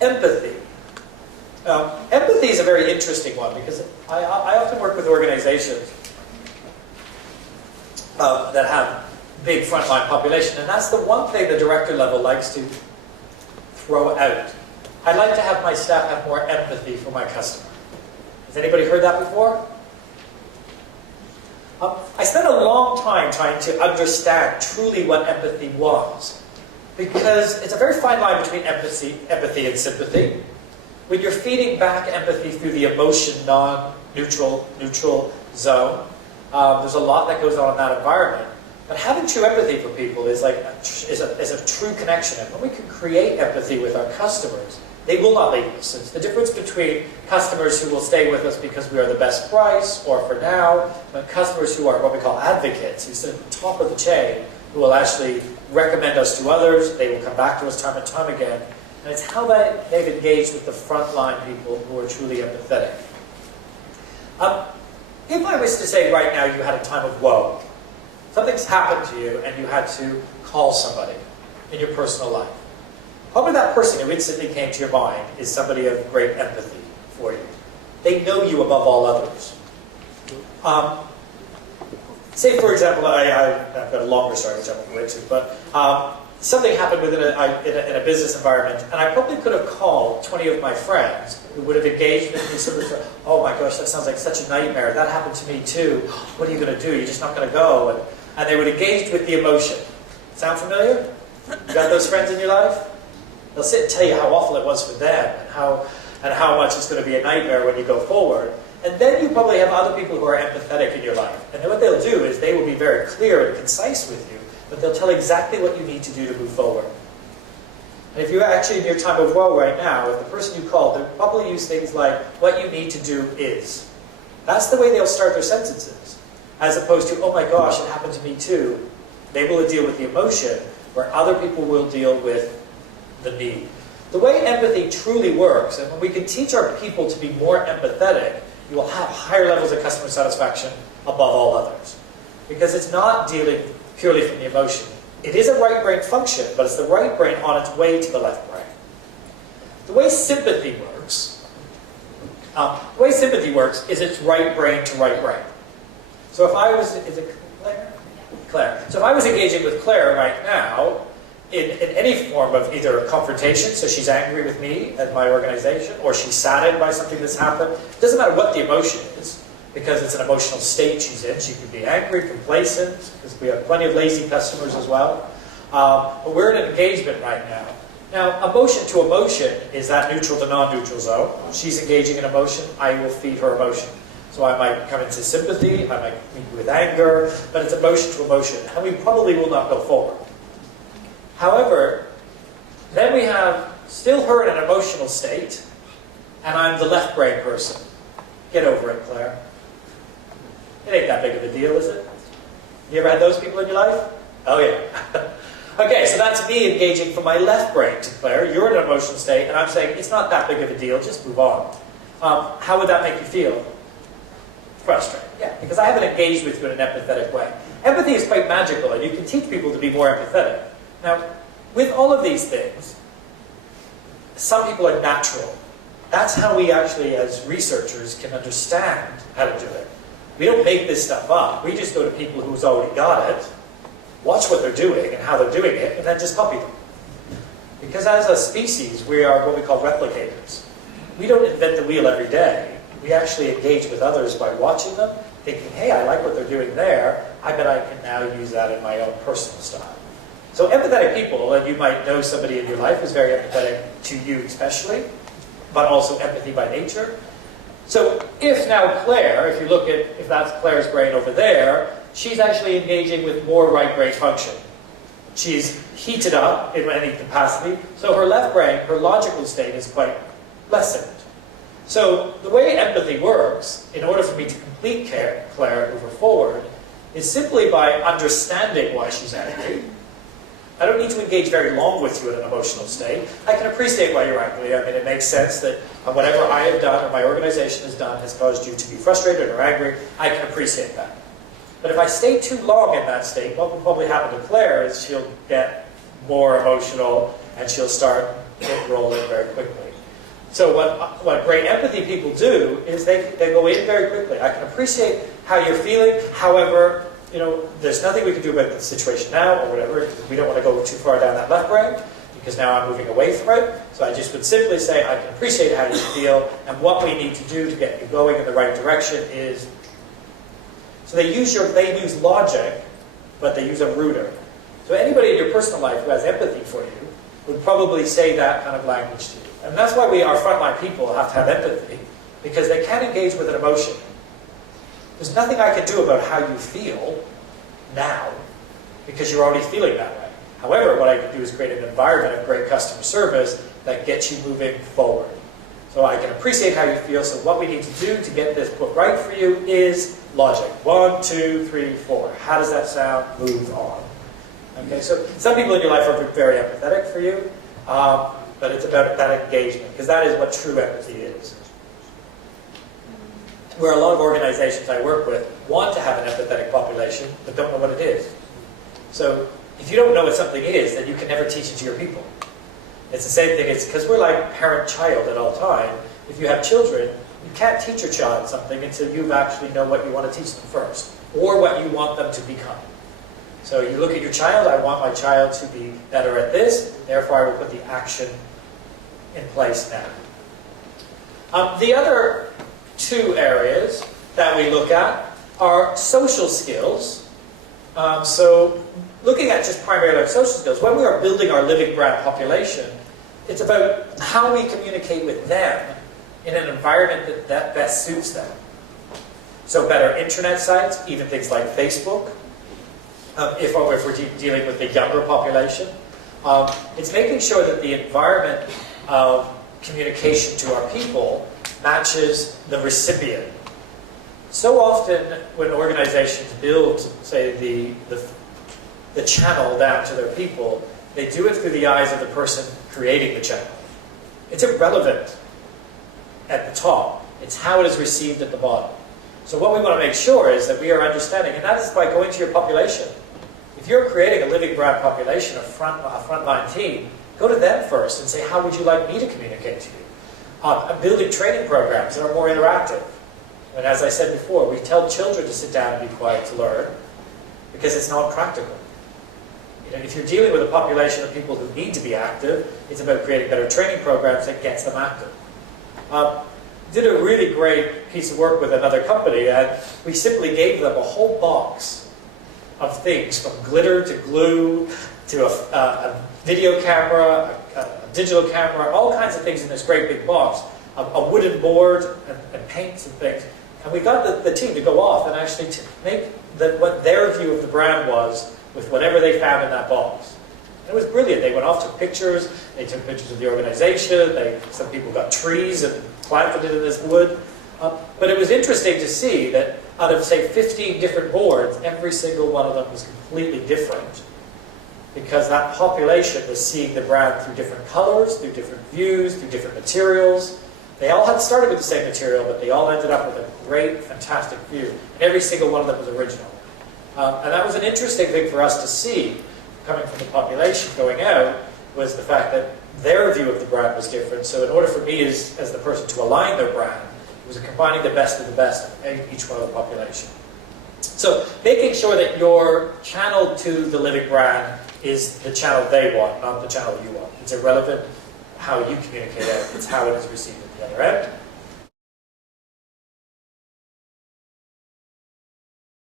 Empathy. Empathy is a very interesting one because I often work with organizations that have big frontline population, and that's the one thing the director level likes to throw out. I'd like to have my staff have more empathy for my customer. Has anybody heard that before? I spent a long time trying to understand truly what empathy was, because it's a very fine line between empathy and sympathy. When you're feeding back empathy through the emotion neutral zone, there's a lot that goes on in that environment. But having true empathy for people is a true connection. And when we can create empathy with our customers, they will not leave us. It's the difference between customers who will stay with us because we are the best price, or for now, and customers who are what we call advocates, who sit at the top of the chain, who will actually recommend us to others. They will come back to us time and time again. And it's how they've engaged with the frontline people who are truly empathetic. If I was to say right now you had a time of woe, something's happened to you and you had to call somebody in your personal life, probably that person who instantly came to your mind is somebody of great empathy for you. They know you above all others. Say, for example, I've got a longer story which I won't go into, but something happened in a business environment, and I probably could have called 20 of my friends who would have engaged with me sort of, oh my gosh, that sounds like such a nightmare. That happened to me too. What are you going to do? You're just not going to go. And they would engage with the emotion. Sound familiar? You got those friends in your life? They'll sit and tell you how awful it was for them and how much it's going to be a nightmare when you go forward. And then you probably have other people who are empathetic in your life. And then what they'll do is they will be very clear and concise with you, but they'll tell exactly what you need to do to move forward. And if you're actually in your time of woe right now, if the person you called, they'll probably use things like, what you need to do is. That's the way they'll start their sentences. As opposed to, oh my gosh, it happened to me too. They will deal with the emotion, where other people will deal with the need. The way empathy truly works, and when we can teach our people to be more empathetic, you will have higher levels of customer satisfaction above all others. Because it's not dealing purely from the emotion. It is a right brain function, but it's the right brain on its way to the left brain. The way sympathy works, is it's right brain to right brain. So if I was, is it Claire? Claire. So if I was engaging with Claire right now, in any form of either a confrontation, so she's angry with me and my organization, or she's saddened by something that's happened, it doesn't matter what the emotion is, because it's an emotional state she's in. She could be angry, complacent, because we have plenty of lazy customers as well. But we're in an engagement right now. Now, emotion to emotion is that neutral to non-neutral zone. She's engaging in emotion, I will feed her emotion. So I might come into sympathy, I might meet with anger, but it's emotion to emotion, and we probably will not go forward. However, then we have still her in an emotional state, and I'm the left brain person. Get over it, Claire. It ain't that big of a deal, is it? You ever had those people in your life? Oh yeah. Okay, so that's me engaging from my left brain to Claire. You're in an emotional state, and I'm saying, it's not that big of a deal, just move on. How would that make you feel? Frustrated. Yeah, because I haven't engaged with you in an empathetic way. Empathy is quite magical, and you can teach people to be more empathetic. Now, with all of these things, some people are natural. That's how we actually, as researchers, can understand how to do it. We don't make this stuff up. We just go to people who's already got it, watch what they're doing and how they're doing it, and then just copy them. Because as a species, we are what we call replicators. We don't invent the wheel every day. We actually engage with others by watching them, thinking, hey, I like what they're doing there. I bet I can now use that in my own personal style. So empathetic people, and you might know somebody in your life who's very empathetic to you especially, but also empathy by nature. So if now Claire, if you look at, if that's Claire's brain over there, she's actually engaging with more right brain function. She's heated up in any capacity, so her left brain, her logical state is quite lessened. So the way empathy works, in order for me to complete Claire over forward, is simply by understanding why she's angry. I don't need to engage very long with you in an emotional state. I can appreciate why you're angry. I mean, it makes sense that whatever I have done or my organization has done has caused you to be frustrated or angry. I can appreciate that. But if I stay too long in that state, what will probably happen to Claire is she'll get more emotional and she'll start rolling very quickly. So what great empathy people do is they go in very quickly. I can appreciate how you're feeling, however, there's nothing we can do about the situation now or whatever. We don't want to go too far down that left brain because now I'm moving away from it. So I just would simply say I can appreciate how you feel, and what we need to do to get you going in the right direction is... So they use logic, but they use a rooter. So anybody in your personal life who has empathy for you would probably say that kind of language to you. And that's why our frontline people have to have empathy, because they can't engage with an emotion. There's nothing I can do about how you feel now, because you're already feeling that way. However, what I can do is create an environment of great customer service that gets you moving forward. So I can appreciate how you feel, so what we need to do to get this put right for you is logic. 1, 2, 3, 4. How does that sound? Move on. Okay, so some people in your life are very empathetic for you, but it's about that engagement, because that is what true empathy is. Where a lot of organizations I work with want to have an empathetic population, but don't know what it is. So if you don't know what something is, then you can never teach it to your people. It's the same thing, it's because we're like parent-child at all time. If you have children, you can't teach your child something until you actually know what you want to teach them first, or what you want them to become. So you look at your child, I want my child to be better at this, therefore I will put the action in place now. The other two areas that we look at are social skills. So looking at just primarily our social skills, when we are building our living brand population, it's about how we communicate with them in an environment that best suits them. So better internet sites, even things like Facebook, if we're dealing with the younger population. It's making sure that the environment of communication to our people matches the recipient. So often when organizations build, say, the channel down to their people, they do it through the eyes of the person creating the channel. It's irrelevant at the top. It's how it is received at the bottom. So what we want to make sure is that we are understanding, and that is by going to your population. If you're creating a living brand population, a frontline team, go to them first and say, how would you like me to communicate to you? I'm building training programs that are more interactive. And as I said before, we tell children to sit down and be quiet to learn because it's not practical. If you're dealing with a population of people who need to be active, it's about creating better training programs that gets them active. Did a really great piece of work with another company, and we simply gave them a whole box of things, from glitter to glue to a video camera, a digital camera, all kinds of things in this great big box, a wooden board and paints and things. And we got the team to go off and actually make what their view of the brand was with whatever they found in that box. And it was brilliant. They went off, took pictures, they took pictures of the organization, some people got trees and planted it in this wood. But it was interesting to see that out of, say, 15 different boards, every single one of them was completely different. Because that population was seeing the brand through different colors, through different views, through different materials. They all had started with the same material, but they all ended up with a great, fantastic view. And every single one of them was original. And that was an interesting thing for us to see, coming from the population going out, was the fact that their view of the brand was different. So in order for me as the person to align their brand, it was combining the best of the best of each one of the population. So making sure that your channel to the living brand is the channel they want, not the channel you want. It's irrelevant how you communicate it, it's how it is received at the other end.